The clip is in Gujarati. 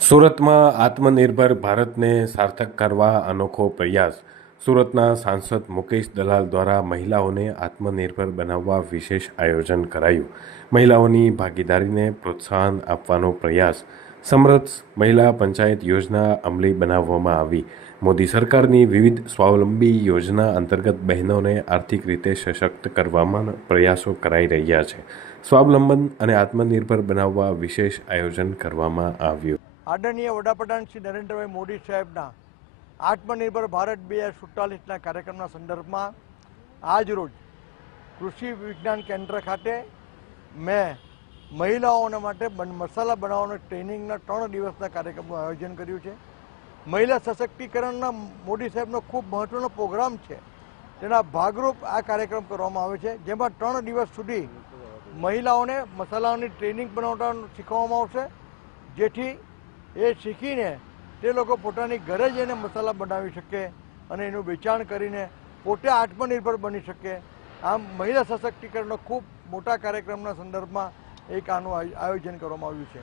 સુરતમાં આત્મનિર્ભર ભારતને સાર્થક કરવા અનોખો પ્રયાસ. સુરતના સાંસદ મુકેશ દલાલ દ્વારા મહિલાઓને આત્મનિર્ભર બનાવવા વિશેષ આયોજન કરાયું. મહિલાઓની ભાગીદારીને પ્રોત્સાહન આપવાનો પ્રયાસ. સમરસ મહિલા પંચાયત યોજના અમલી બનાવવામાં આવી. મોદી સરકારની વિવિધ સ્વાવલંબી યોજના અંતર્ગત બહેનોને આર્થિક રીતે સશક્ત કરવામાં પ્રયાસો કરાઈ રહ્યા છે. સ્વાવલંબન અને આત્મનિર્ભર બનાવવા વિશેષ આયોજન કરવામાં આવ્યું. આદરણીય વડાપ્રધાન શ્રી નરેન્દ્રભાઈ મોદી સાહેબના આત્મનિર્ભર ભારત 2047ના કાર્યક્રમના સંદર્ભમાં આજરોજ કૃષિ વિજ્ઞાન કેન્દ્ર ખાતે મેં મહિલાઓના માટે મસાલા બનાવવાનો ટ્રેનિંગના 3 દિવસના કાર્યક્રમનું આયોજન કર્યું છે. મહિલા સશક્તિકરણના મોદી સાહેબનો ખૂબ મહત્ત્વનો પ્રોગ્રામ છે. તેના ભાગરૂપ આ કાર્યક્રમ કરવામાં આવે છે, જેમાં 3 દિવસ સુધી મહિલાઓને મસાલાઓની ટ્રેનિંગ બનાવવાનું શીખવવામાં આવશે, જેથી એ શીખીને તે લોકો પોતાની ઘરે જઈને મસાલા બનાવી શકે અને એનું વેચાણ કરીને પોતે આત્મનિર્ભર બની શકે. આમ મહિલા સશક્તિકરણનો ખૂબ મોટા કાર્યક્રમના સંદર્ભમાં એક આનું આયોજન કરવામાં આવ્યું છે.